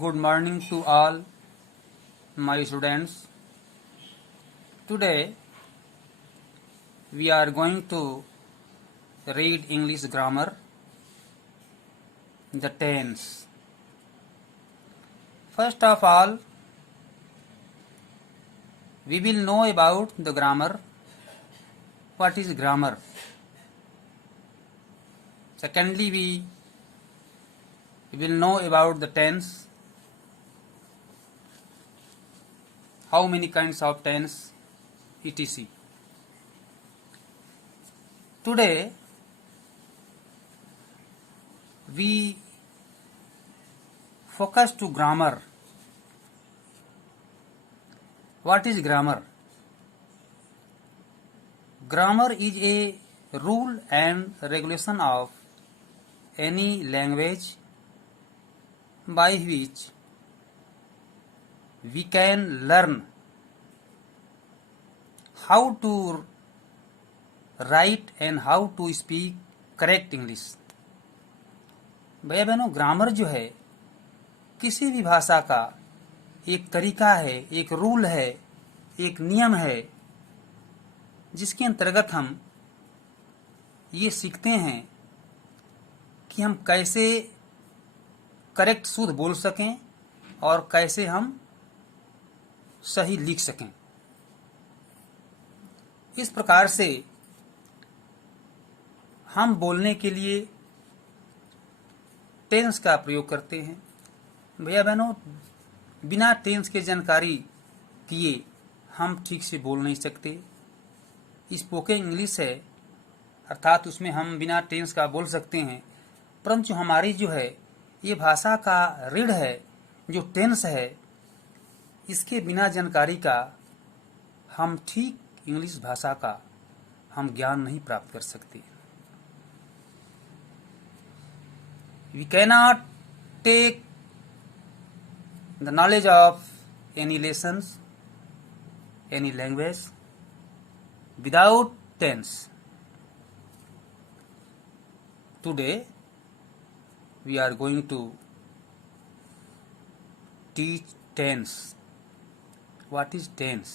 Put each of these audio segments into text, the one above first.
Good morning to all my students. Today we are going to read English grammar, the tense. First of all, we will know about the grammar. What is grammar? Secondly, we will know about the tense. How many kinds of tense, etc. Today we focus to grammar. What is grammar? Grammar is a rule and regulation of any language by which we can learn how to write and how to speak correct English. भैया बहनों, grammar जो है किसी भी भाषा का एक तरीका है, एक रूल है, एक नियम है, जिसके अंतर्गत हम ये सीखते हैं कि हम कैसे करेक्ट शुद्ध बोल सकें और कैसे हम सही लिख सकें. इस प्रकार से हम बोलने के लिए टेंस का प्रयोग करते हैं. भैया बहनों, बिना टेंस के जानकारी किए हम ठीक से बोल नहीं सकते. स्पोकन इंग्लिश है, अर्थात उसमें हम बिना टेंस का बोल सकते हैं, परंतु हमारी जो है ये भाषा का रीढ़ है, जो टेंस है, इसके बिना जानकारी का हम ठीक इंग्लिश भाषा का हम ज्ञान नहीं प्राप्त कर सकते. We cannot take the knowledge of any lessons, any language without tense. Today we are going to teach tense. What is tense?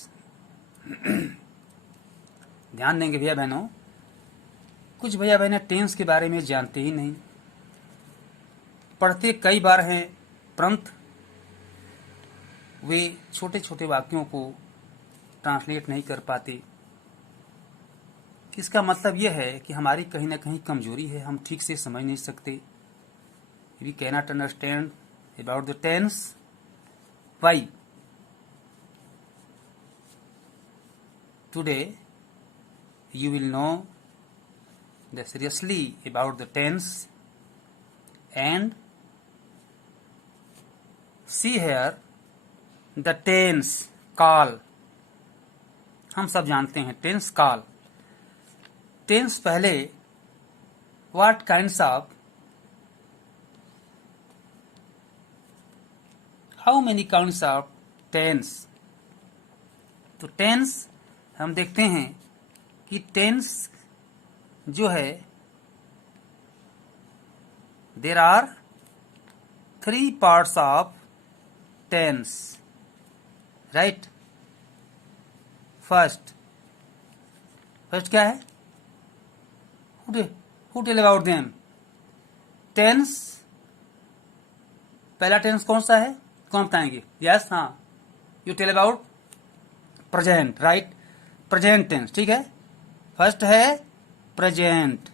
ध्यान देंगे भैया बहनों, कुछ भैया बहनें टेंस के बारे में जानते ही नहीं, पढ़ते कई बार हैं, परंतु वे छोटे छोटे वाक्यों को ट्रांसलेट नहीं कर पाते. इसका मतलब यह है कि हमारी कहीं ना कहीं कमजोरी है, हम ठीक से समझ नहीं सकते. We cannot understand about the tense. Why? Today you will know seriously about the tense and see here the tense call. हम सब जानते हैं tense call. tense पहले what kinds of, how many kinds of tense. तो tense हम देखते हैं कि टेंस जो है there are 3 parts of tense, right. First क्या है? Who tell about them? Tense, पहला टेंस कौन सा है? कौन बताएंगे? यस, हाँ, you tell about present, right. Present tense, ठीक है. फर्स्ट है present,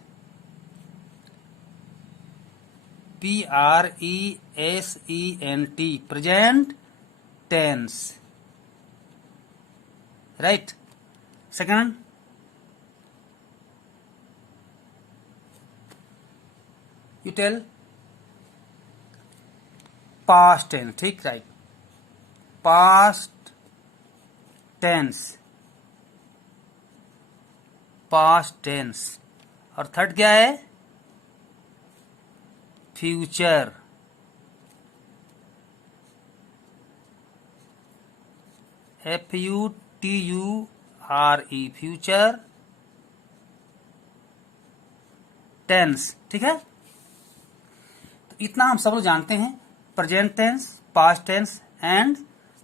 PRESENT, present tense, right. Second you tell past tense, ठीक, right. Past tense, past tense. और थर्ड क्या है? फ्यूचर, FUTURE, फ्यूचर टेंस, ठीक है. तो इतना हम सब लोग जानते हैं. Present tense, past tense and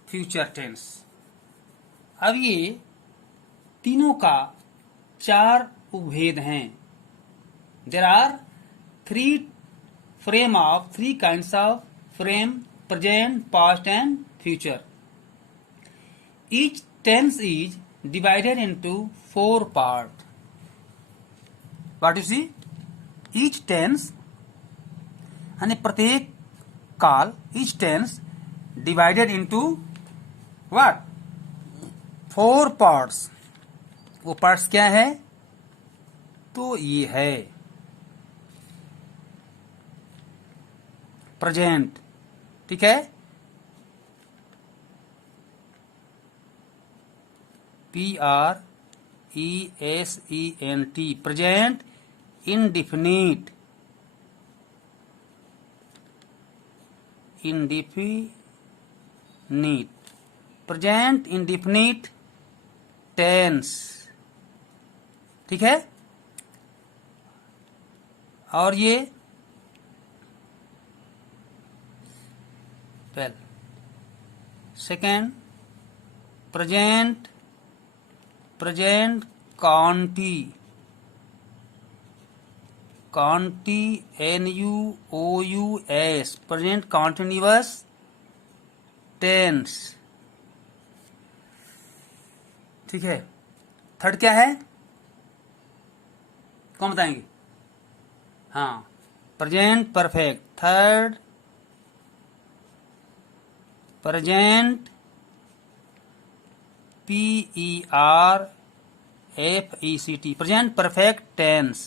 future tense. अब ये तीनों का 4 उपभेद हैं। There are 3 kinds of frame: present, past and future. Each tense is divided into 4 parts. What you see? Each tense यानी प्रत्येक काल, each tense divided into what? 4 parts. वो parts क्या है? तो ये है प्रेजेंट, ठीक है, PRESENT, present indefinite, present indefinite tense, ठीक है। और ये second present continuous NUOUS, present continuous tense, ठीक है। थर्ड क्या है, कौन बताएंगे? हाँ, present perfect. Third present PERFECT, present perfect tense.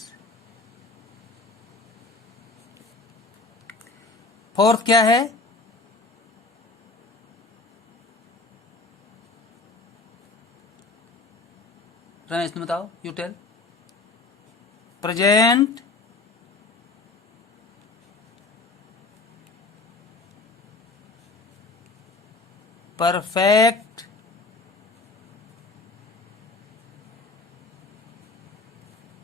Fourth क्या है? रमेश तुम बताओ, you tell. Present perfect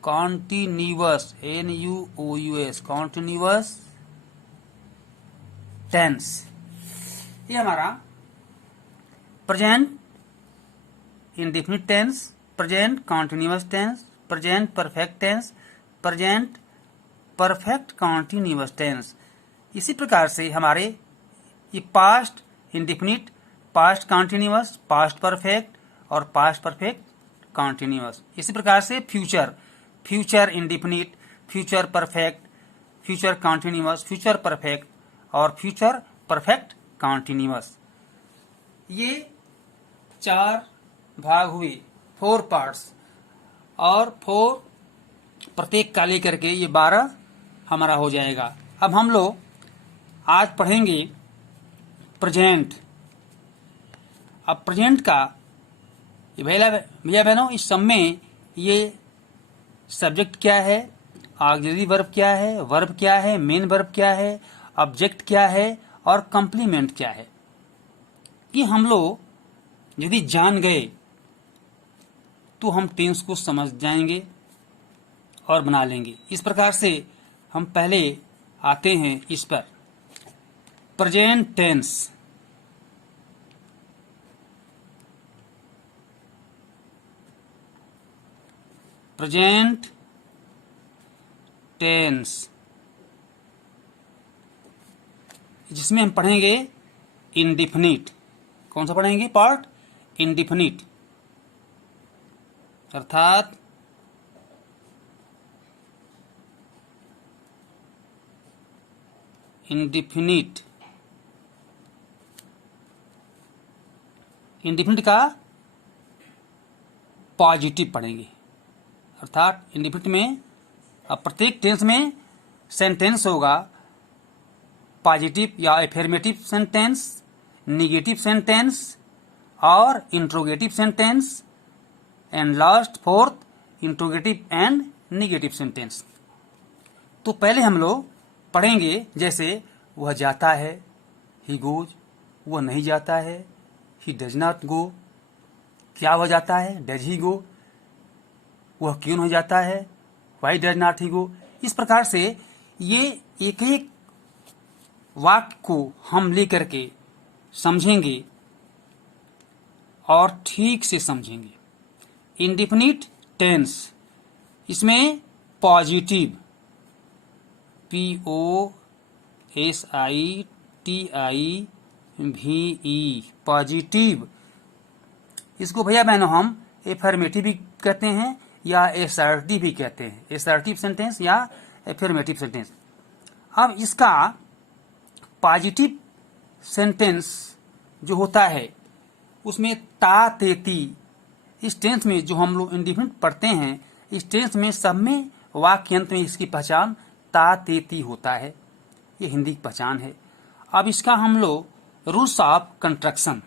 continuous NUOUS, continuous tense. ये हमारा present indefinite tense, present continuous tense, present perfect tense, present perfect continuous tense. इसी प्रकार से हमारे ये past indefinite, past continuous, past perfect और पास्ट परफेक्ट कॉन्टिन्यूअस। इसी प्रकार से future indefinite, future perfect, future continuous, future perfect और फ्यूचर परफेक्ट कॉन्टिन्यूअस। ये 4 भाग हुए, 4 पार्ट्स, और 4 प्रत्येक का लेकर के ये 12 हमारा हो जाएगा। अब हम लोग आज पढ़ेंगे प्रेजेंट। अब प्रेजेंट का भैया बहनों, इस सब में ये सब्जेक्ट क्या है, ऑक्सिलरी वर्ब क्या है, वर्ब क्या है, मेन वर्ब क्या है, ऑब्जेक्ट क्या है और कंप्लीमेंट क्या है, कि हम लोग यदि जान गए तो हम टेंस को समझ जाएंगे और बना लेंगे। इस प्रकार से हम पहले आते हैं इस पर, प्रेजेंट टेंस। प्रेजेंट टेंस जिसमें हम पढ़ेंगे इंडिफिनिट। कौन सा पढ़ेंगे पार्ट? इंडिफिनिट, अर्थात इंडिफिनिट का पॉजिटिव पढ़ेंगे। अर्थात इंडिफिनिट में अब प्रत्येक टेंस में सेंटेंस होगा पॉजिटिव या एफर्मेटिव सेंटेंस, निगेटिव सेंटेंस और interrogative sentence, and last fourth interrogative and negative sentence. तो पहले हम लोग पढ़ेंगे, जैसे वह जाता है, ही गोज, वह नहीं जाता है, ही डज नॉट गो, क्या वह जाता है, डज ही गो, वह क्यों नहीं जाता है, वाई डज नॉट ही गो। इस प्रकार से ये एक एक वाक्य को हम लेकर के समझेंगे और ठीक से समझेंगे। इंडेफिनिट टेंस, इसमें पॉजिटिव, POSITIVE, पॉजिटिव, इसको भैया बहनों हम एफर्मेटिव भी कहते हैं या एसर्टिव भी कहते हैं, एसर्टिव सेंटेंस या एफर्मेटिव सेंटेंस। अब इसका पॉजिटिव सेंटेंस जो होता है उसमें ता तेती, इस टेंस में जो हम लोग इंडिफिनिट पढ़ते हैं, इस टेंस में सब में वाक्यांत में इसकी पहचान ता तेती होता है। ये हिंदी की पहचान है। अब इसका हम लोग रूल्स ऑफ कंस्ट्रक्शन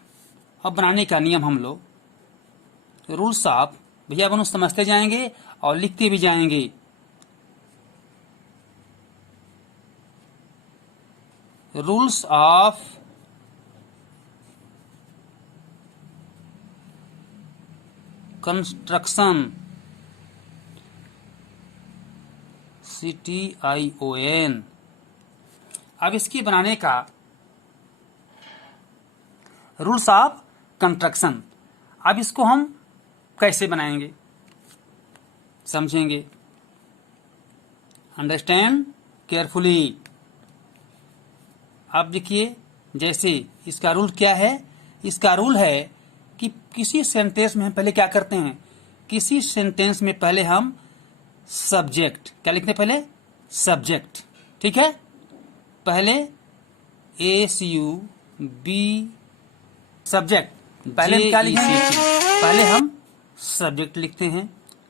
अब बनाने का नियम, हम लोग रूल्स ऑफ भैया बनो समझते जाएंगे और लिखते भी जाएंगे। Rules of construction, CTION। अब इसकी बनाने का रूल्स ऑफ कंस्ट्रक्शन, अब इसको हम कैसे बनाएंगे समझेंगे। Understand carefully. अब देखिए, जैसे इसका रूल क्या है, इसका रूल है कि किसी सेंटेंस में हम पहले क्या करते हैं, किसी सेंटेंस में पहले हम सब्जेक्ट, क्या लिखते हैं पहले, सब्जेक्ट, ठीक है। पहले SUB सब्जेक्ट, पहले हम क्या लिखेंगे, पहले हम सब्जेक्ट लिखते हैं,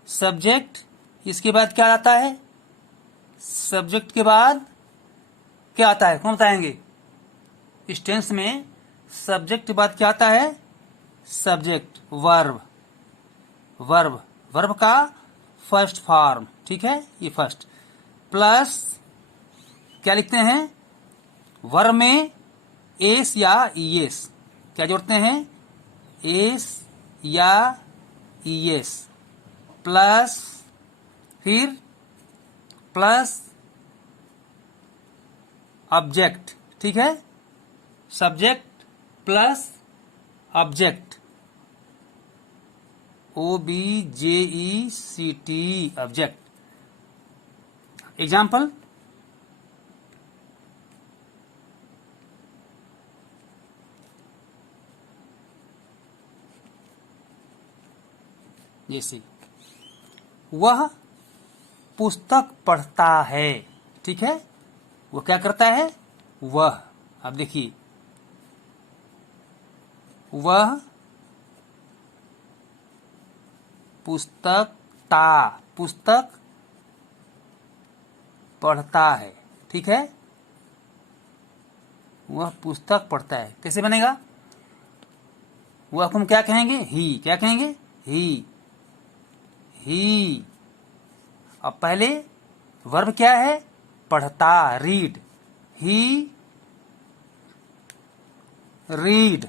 सब्जेक्ट, इसके बाद क्या आता है, सब्जेक्ट के बाद क्या आता है, कौन बताएंगे, इस टेंस में सब्जेक्ट के बाद क्या आता है, सब्जेक्ट, वर्ब, वर्ब, वर्ब का फर्स्ट फॉर्म, ठीक है, ये फर्स्ट, प्लस क्या लिखते हैं, वर्ब में एस या ईएस, क्या जोड़ते हैं, एस या ईएस, प्लस फिर प्लस ऑब्जेक्ट, ठीक है, subject plus object, OBJECT, object. Example, जैसे वह पुस्तक पढ़ता है, ठीक है, वो क्या करता है, वह, अब देखिए, वह पुस्तक पढ़ता है, ठीक है, वह पुस्तक पढ़ता है, कैसे बनेगा, वह हम क्या कहेंगे, ही, क्या कहेंगे, ही, अब पहले वर्ब क्या है, पढ़ता, रीड, ही रीड।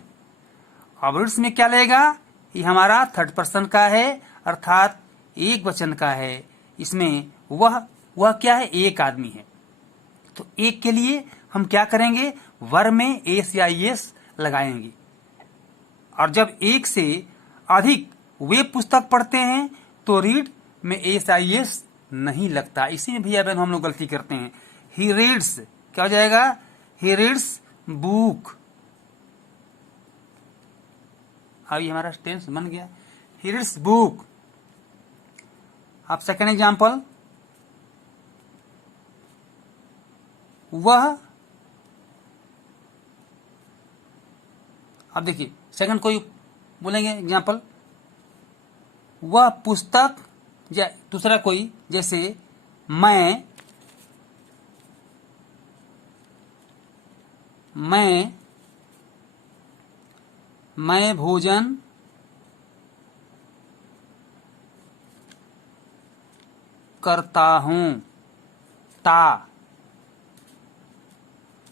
अब रीड्स में क्या लेगा, ये हमारा थर्ड पर्सन का है, अर्थात एक वचन का है, इसमें वह क्या है, एक आदमी है, तो एक के लिए हम क्या करेंगे, वर्ब में एस या एस लगाएंगे, और जब एक से अधिक वे पुस्तक पढ़ते हैं तो रीड में एस या एस नहीं लगता, इसी में भैया बहन हम लोग गलती करते हैं। ही रीड्स, क्या हो जाएगा, ही रीड्स बुक, अब ये हमारा टेंस बन गया, ही रीड्स बुक। अब सेकंड एग्जांपल, वह, अब देखिए सेकंड कोई बोलेंगे एग्जांपल, वह पुस्तक, या दूसरा कोई, जैसे मैं भोजन करता हूं, ता,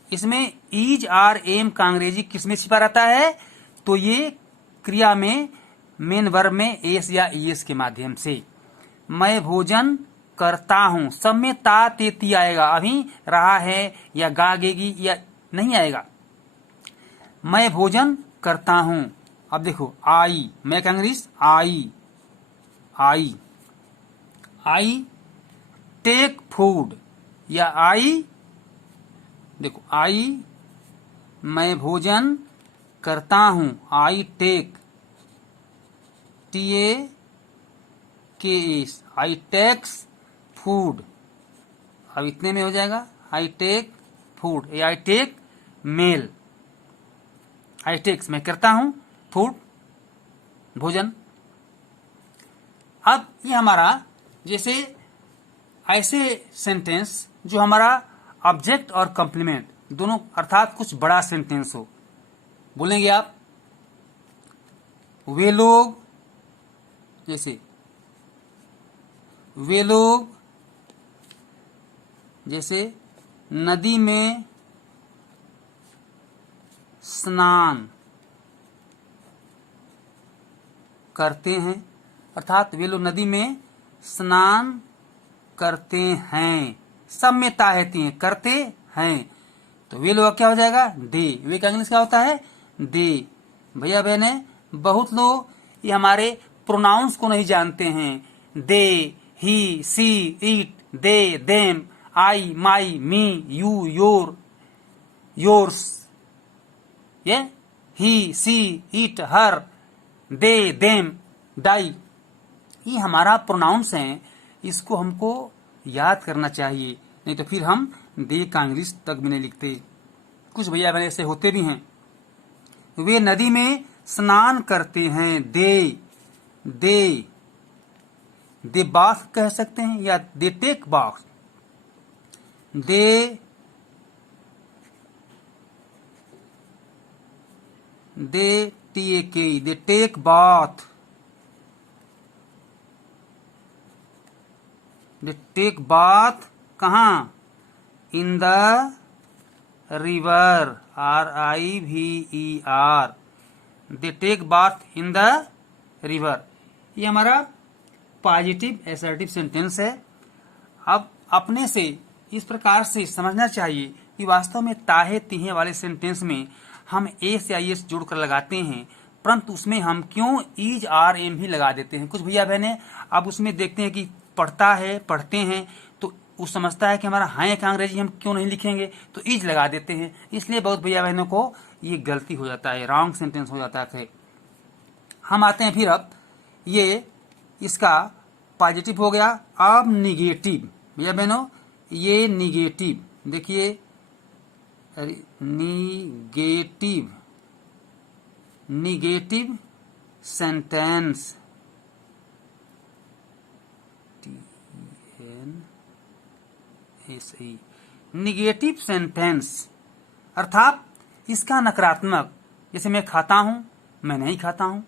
इसमें ईज और एम का अंग्रेजी किसमें छिपा रहता है, तो ये क्रिया में मेन वर्ब में एस या ईएस के माध्यम से। मैं भोजन करता हूं, सब में ता तेती आएगा, अभी रहा है या गागेगी या नहीं आएगा, मैं भोजन करता हूं। अब देखो I, make English I, I, I take food, या आई, देखो आई मैं भोजन करता हूं, I take, TAKES, I takes food. अब इतने में हो जाएगा, आई टेक फूड, या I take meal. I takes मैं करता हूं, फूड भोजन। अब ये हमारा जैसे ऐसे सेंटेंस जो हमारा ऑब्जेक्ट और कंप्लीमेंट दोनों, अर्थात कुछ बड़ा सेंटेंस हो, बोलेंगे आप वे लोग, जैसे वे लोग जैसे नदी में स्नान करते हैं, अर्थात वे लोग नदी में स्नान करते हैं, सब में ताहती हैं, करते हैं, तो वे लोग क्या हो जाएगा, दे। वे का इंग्लिश क्या होता है, दे। भैया बहने, बहुत लोग ये हमारे प्रोनाउंस को नहीं जानते हैं। They, he, she, it, they, them, I, my, me, you, your, yours, ये he, she, it, her, they, them, thy, ये हमारा प्रोनाउंस हैं। इसको हमको याद करना चाहिए, नहीं तो फिर हम दे का इंग्लिश तक भी नहीं लिखते। कुछ भैया बहन ऐसे होते भी हैं। वे नदी में स्नान करते हैं, दे, दे, दे बाथ कह सकते हैं, या they take bath, they, they TAKE, they take bath, they take bath कहाँ, in the river, RIVER, they take bath in the river. ये हमारा पॉजिटिव एसर्टिव सेंटेंस है। अब अपने से इस प्रकार से समझना चाहिए कि वास्तव में ताहे तीहे वाले सेंटेंस में हम एस या एस जोड़कर लगाते हैं, परंतु उसमें हम क्यों इज आर एम ही लगा देते हैं। कुछ भैया बहने अब उसमें देखते हैं कि पढ़ता है, पढ़ते हैं, तो वो समझता है कि हमारा है का अंग्रेजी हम क्यों नहीं लिखेंगे, तो इज लगा देते हैं। इसलिए बहुत भैया बहनों को ये गलती हो जाता है, रॉन्ग सेंटेंस हो जाता है। हम आते हैं फिर अब ये इसका पॉजिटिव हो गया। अब निगेटिव, भैया बहनों ये निगेटिव, देखिए negative, negative sentence, TNSE, negative sentence, अर्थात इसका नकारात्मक, जैसे मैं खाता हूं, मैं नहीं खाता हूं।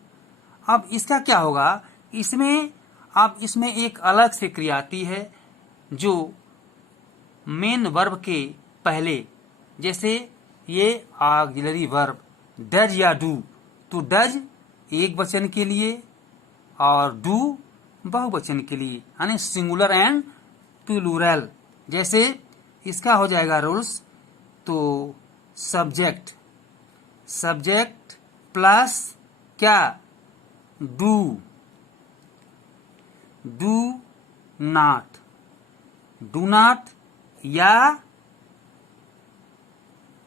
अब इसका क्या होगा, इसमें अब इसमें एक अलग से क्रिया आती है जो मेन वर्ब के पहले, जैसे ये ऑक्सिलरी वर्ब डज या डू, तो डज एक वचन के लिए और डू बहुवचन के लिए, यानी सिंगुलर एंड प्लूरल। जैसे इसका हो जाएगा रूल्स, तो सब्जेक्ट, सब्जेक्ट प्लस क्या, do, do not, do not या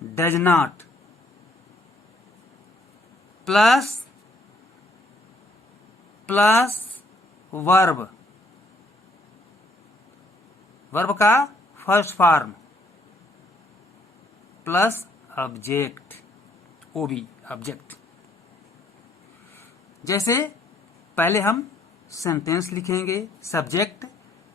does not, plus plus verb, verb का फर्स्ट फॉर्म, प्लस ऑब्जेक्ट, ओबी ऑब्जेक्ट। जैसे पहले हम सेंटेंस लिखेंगे, सब्जेक्ट,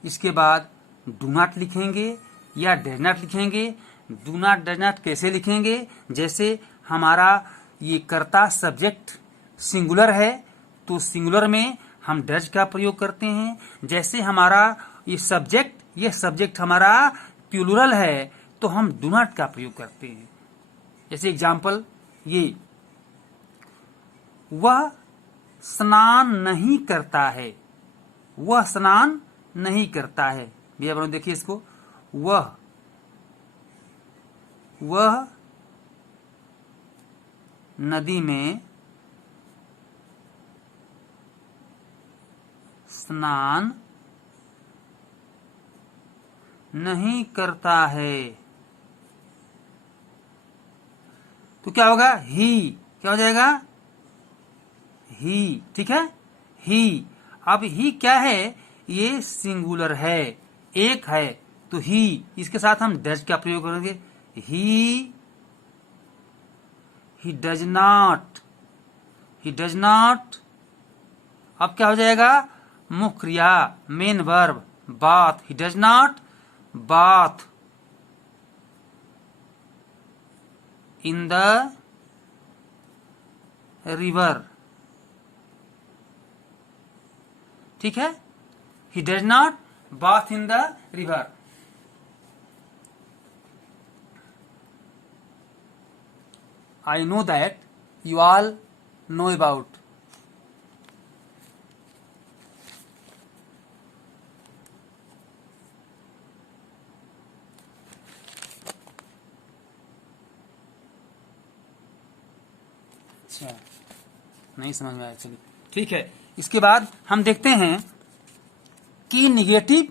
इसके बाद डू नॉट लिखेंगे या डज नॉट लिखेंगे। डू नॉट डज नॉट कैसे लिखेंगे, जैसे हमारा ये कर्ता सब्जेक्ट सिंगुलर है तो सिंगुलर में हम डज का प्रयोग करते हैं। जैसे हमारा ये सब्जेक्ट हमारा प्लूरल है तो हम डू नॉट का प्रयोग करते हैं। जैसे एग्जाम्पल, ये वह स्नान नहीं करता है, वह स्नान नहीं करता है। भैया बहनों देखिए इसको, वह नदी में स्नान नहीं करता है। तो क्या होगा? ही। क्या हो जाएगा? ही। ठीक है, ही। अब ही क्या है? ये सिंगुलर है, एक है, तो ही। इसके साथ हम डज का प्रयोग करेंगे। He does not, he does not. अब क्या हो जाएगा? मुख्य क्रिया, main verb, bath. He does not bath in the river. ठीक है, he does not bath in the river. I know that you all know about. अच्छा, नहीं समझ में आया, चलिए ठीक है। इसके बाद हम देखते हैं कि निगेटिव,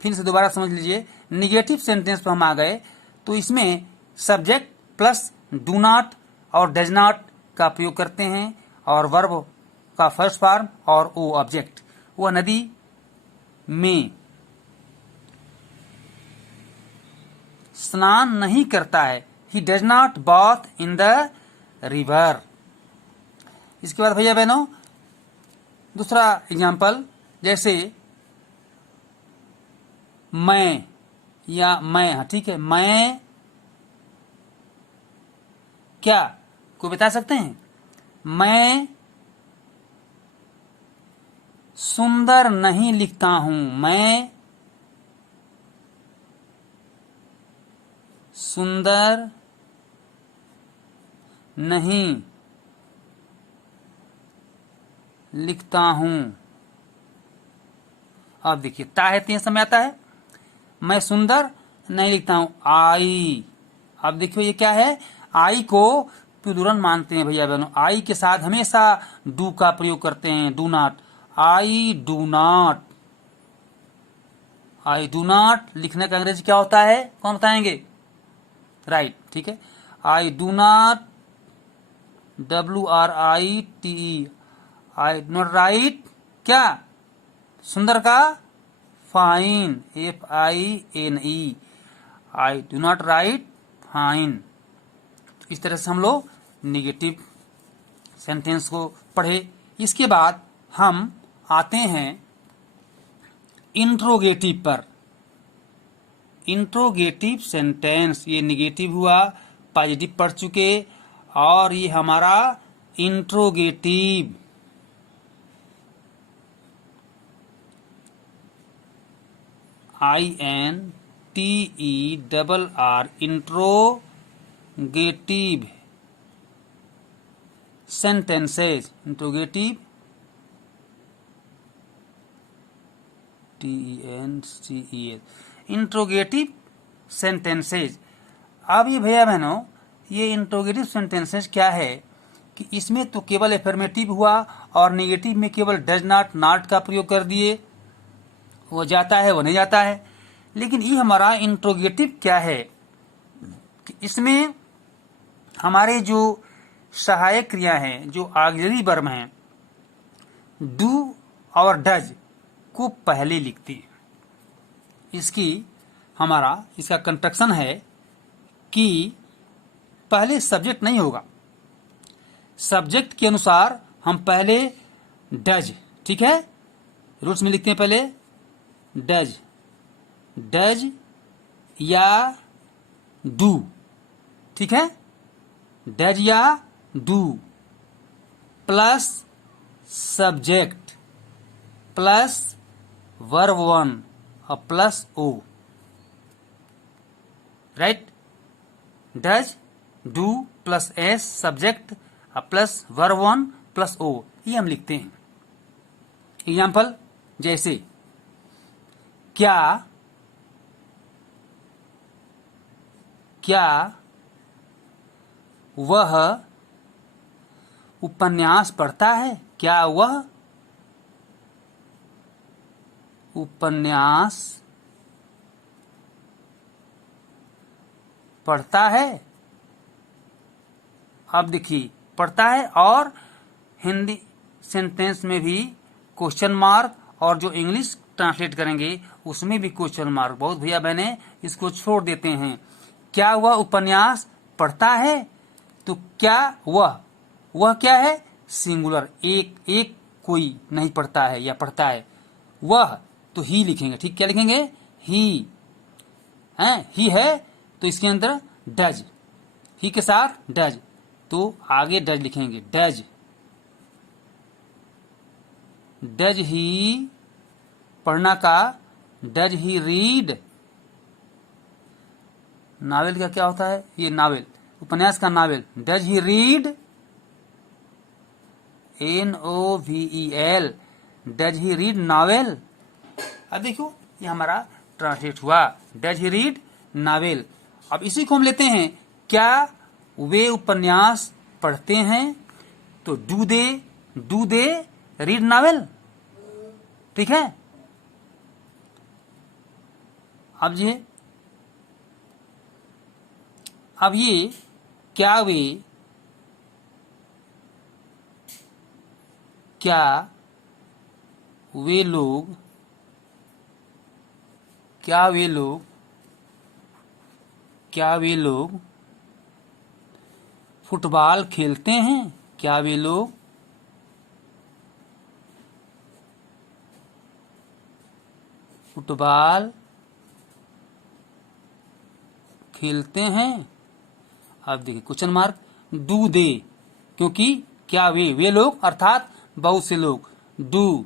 फिर से दोबारा समझ लीजिए, निगेटिव सेंटेंस पर हम आ गए तो इसमें सब्जेक्ट प्लस डू नॉट और डज नॉट का प्रयोग करते हैं और वर्ब का फर्स्ट फॉर्म और ओ ऑब्जेक्ट। वह नदी में स्नान नहीं करता है। He does not bath in the river. इसके बाद भैया बहनों दूसरा एग्जाम्पल, जैसे मैं या मैं, ठीक है, मैं क्या, कोई बता सकते हैं? मैं सुंदर नहीं लिखता हूं। मैं सुंदर नहीं लिखता हूं। अब देखिए ता है, 3 समय आता है। मैं सुंदर नहीं लिखता हूं, आई। अब देखिए ये क्या है? आई को प्लूरल मानते हैं भैया बहनों। आई के साथ हमेशा डू का प्रयोग करते हैं, do not. I do not, I do not लिखने का अंग्रेजी क्या होता है? कौन बताएंगे? राइट, ठीक है। I do not, WRITE, I do not right क्या? सुंदर का fine, FINE, I do not right fine. इस तरह से हम लोग निगेटिव सेंटेंस को पढ़े। इसके बाद हम आते हैं इंट्रोगेटिव पर। इंट्रोगेटिव सेंटेंस, ये निगेटिव हुआ, पॉजिटिव पढ़ चुके, और ये हमारा interrogative. INTERR, interrogative sentences. Interrogative TENCES, interrogative sentences. अब ये भैया बहनों ये इंट्रोगेटिव सेंटेंसेज क्या है कि इसमें तो केवल एफर्मेटिव हुआ और नेगेटिव में केवल डज नॉट, नॉट का प्रयोग कर दिए, वो जाता है वो नहीं जाता है। लेकिन ये हमारा इंट्रोगेटिव क्या है कि इसमें हमारे जो सहायक क्रिया हैं, जो ऑक्सिलरी वर्ब हैं, डू और डज को पहले लिखते हैं। इसका कंस्ट्रक्शन है कि पहले सब्जेक्ट नहीं होगा, सब्जेक्ट के अनुसार हम पहले डज, ठीक है, रूट्स में लिखते हैं पहले डज, डज या डू, ठीक है, डज या do plus subject plus verb 1 और plus O, right. Does, do plus S subject plus verb 1 plus O, ये हम लिखते हैं। एग्जाम्पल जैसे क्या वह उपन्यास पढ़ता है? क्या वह उपन्यास पढ़ता है? अब देखिए, पढ़ता है और हिंदी सेंटेंस में भी क्वेश्चन मार्क, और जो इंग्लिश ट्रांसलेट करेंगे उसमें भी क्वेश्चन मार्क। बहुत भैया बहने इसको छोड़ देते हैं। क्या वह उपन्यास पढ़ता है? तो क्या वह क्या है? सिंगुलर, एक कोई नहीं पढ़ता है या पढ़ता है। वह तो ही लिखेंगे, ठीक? क्या लिखेंगे? ही है तो इसके अंदर डज, ही के साथ डज, तो आगे डज लिखेंगे। डज ही पढ़ना का, डज ही रीड। नावल का क्या होता है? ये नावल, उपन्यास का novel. Does he read? NOVEL, does he read novel? अब देखो ये हमारा ट्रांसलेट हुआ, डज ही रीड नावल। अब इसी को हम लेते हैं, क्या वे उपन्यास पढ़ते हैं? तो डू दे रीड नावल, ठीक है। अब ये क्या वे लोग फुटबॉल खेलते हैं? क्या वे लोग फुटबॉल खेलते हैं? अब देखिए क्वेश्चन मार्क, डू दे, क्योंकि क्या वे लोग अर्थात बहुत से लोग। डू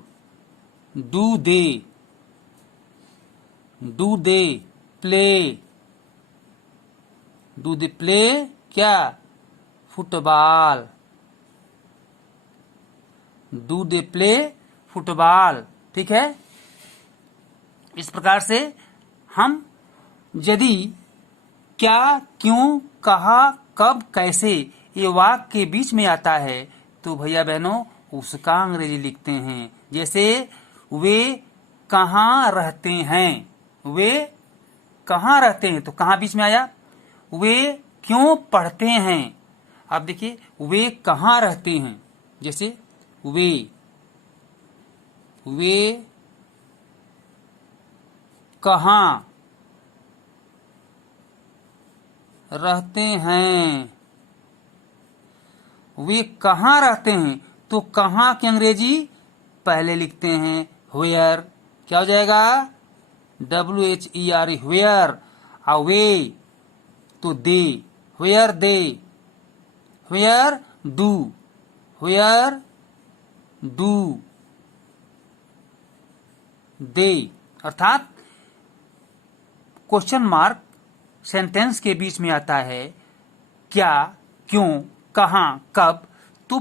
दे प्ले क्या? Football. Do they play football, ठीक है। इस प्रकार से हम यदि क्या, क्यों, कहा, कब, कैसे ये वाक्य के बीच में आता है तो भैया बहनों उसका अंग्रेजी लिखते हैं। जैसे वे कहाँ रहते हैं, वे कहाँ रहते हैं, तो कहाँ बीच में आया। वे क्यों पढ़ते हैं? अब देखिए वे कहाँ रहते हैं, जैसे वे कहाँ रहते हैं, वे कहाँ रहते हैं, तो कहाँ की अंग्रेजी पहले लिखते हैं व्हेयर, क्या हो जाएगा? WHERE, where. वे तो दे, व्हेयर डू दे, अर्थात क्वेश्चन मार्क सेंटेंस के बीच में आता है। क्या, क्यों, कहाँ, कब, तो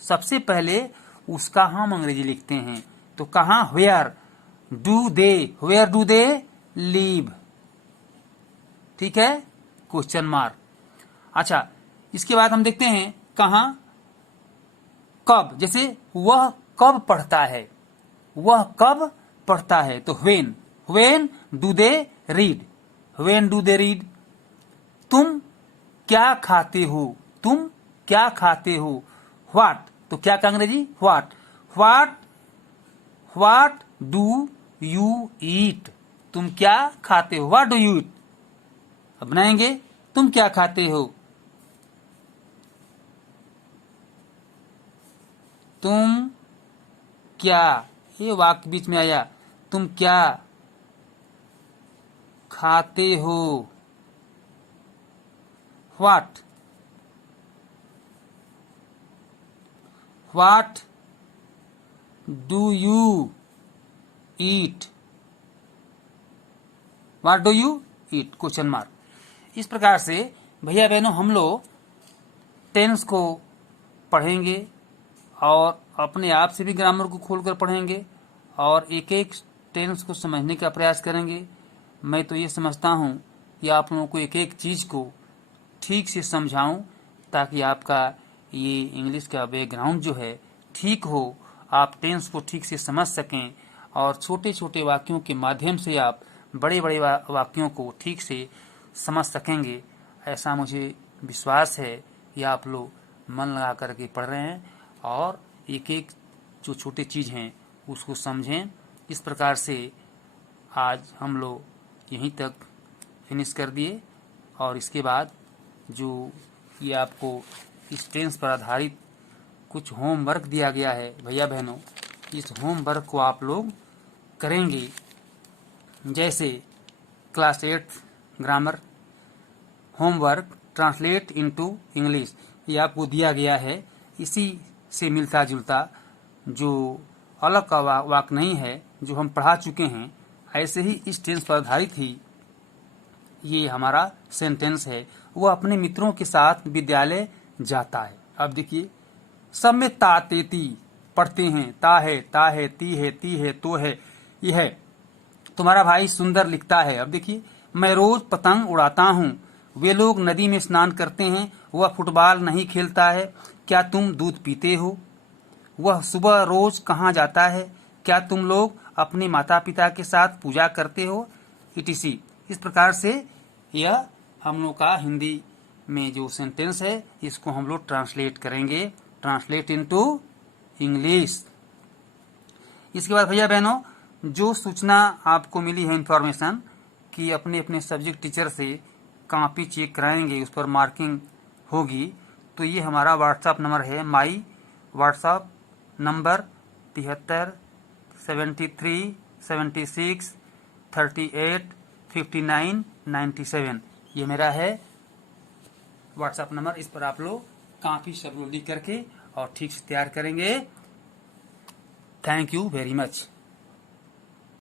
सबसे पहले उसका हम अंग्रेजी लिखते हैं। तो कहाँ, व्हेयर डू दे लीव, ठीक है, क्वेश्चन मार्क। अच्छा, इसके बाद हम देखते हैं कहाँ, कब। जैसे वह कब पढ़ता है, तो व्हेन डू दे रीड। तुम क्या खाते हो, व्हाट, तो क्या का अंग्रेजी व्हाट डू यू ईट, तुम क्या खाते हो, व्हाट डू यू ईट। अब बनाएंगे, तुम क्या खाते हो, तुम क्या, ये वाक्य बीच में आया, तुम क्या खाते हो, what do you eat, question mark. इस प्रकार से भैया बहनों हम लोग टेंस को पढ़ेंगे और अपने आप से भी ग्रामर को खोलकर पढ़ेंगे और एक एक टेंस को समझने का प्रयास करेंगे। मैं तो ये समझता हूँ कि आप लोगों को एक एक चीज को ठीक से समझाऊं ताकि आपका ये इंग्लिश का बैकग्राउंड जो है ठीक हो, आप टेंस को ठीक से समझ सकें और छोटे छोटे वाक्यों के माध्यम से आप बड़े बड़े वाक्यों को ठीक से समझ सकेंगे, ऐसा मुझे विश्वास है। कि आप लोग मन लगा करके पढ़ रहे हैं और एक एक जो छोटे चीज़ हैं उसको समझें। इस प्रकार से आज हम लोग यहीं तक फिनिश कर दिए और इसके बाद जो ये आपको इस टेंस पर आधारित कुछ होमवर्क दिया गया है भैया बहनों, इस होमवर्क को आप लोग करेंगे। जैसे class 8 grammar homework translate into English, ये आपको दिया गया है। इसी से मिलता जुलता जो अलग का वाक्य नहीं है जो हम पढ़ा चुके हैं, ऐसे ही इस टेंस पर आधारित ही ये हमारा सेंटेंस है। वो अपने मित्रों के साथ विद्यालय जाता है। अब देखिए सब में ता तेती पढ़ते हैं, ता है, ती है, ती है, तो है, ये है। तुम्हारा भाई सुंदर लिखता है। अब देखिए मैं रोज पतंग उड़ाता हूँ, वे लोग नदी में स्नान करते हैं, वह फुटबॉल नहीं खेलता है, क्या तुम दूध पीते हो, वह सुबह रोज कहाँ जाता है, क्या तुम लोग अपने माता पिता के साथ पूजा करते हो, etc। इस प्रकार से यह हम लोग का हिंदी में जो सेंटेंस है इसको हम लोग ट्रांसलेट करेंगे, ट्रांसलेट इनटू इंग्लिश। इसके बाद भैया बहनों जो सूचना आपको मिली है इंफॉर्मेशन कि अपने अपने सब्जेक्ट टीचर से कॉपी चेक कराएंगे, उस पर मार्किंग होगी, तो ये हमारा व्हाट्सएप नंबर है। माई व्हाट्सएप नंबर 73 73 76 38 59 97, ये मेरा है व्हाट्सएप नंबर। इस पर आप लोग कॉपी सब लोग लिख करके और ठीक से तैयार करेंगे। Thank you very much.